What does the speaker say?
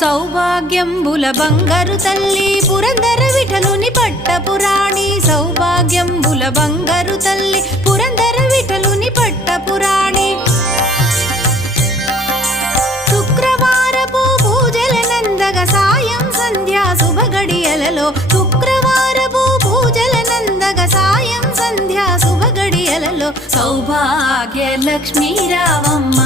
సౌభాగ్యంబుల బంగారు తల్లి పురందర విఠలుని పట్టపురాణి. సౌభాగ్యంబుల బంగారు తల్లి పురందర విఠలుని పట్టపురాణి. శుక్రవారపు పూజల నందగ సాయం సంధ్యా శుభగడియలలో. శుక్రవారపు పూజల నందగ సాయం సంధ్యా శుభగడియలలో. సౌభాగ్య లక్ష్మీ రావమ్మ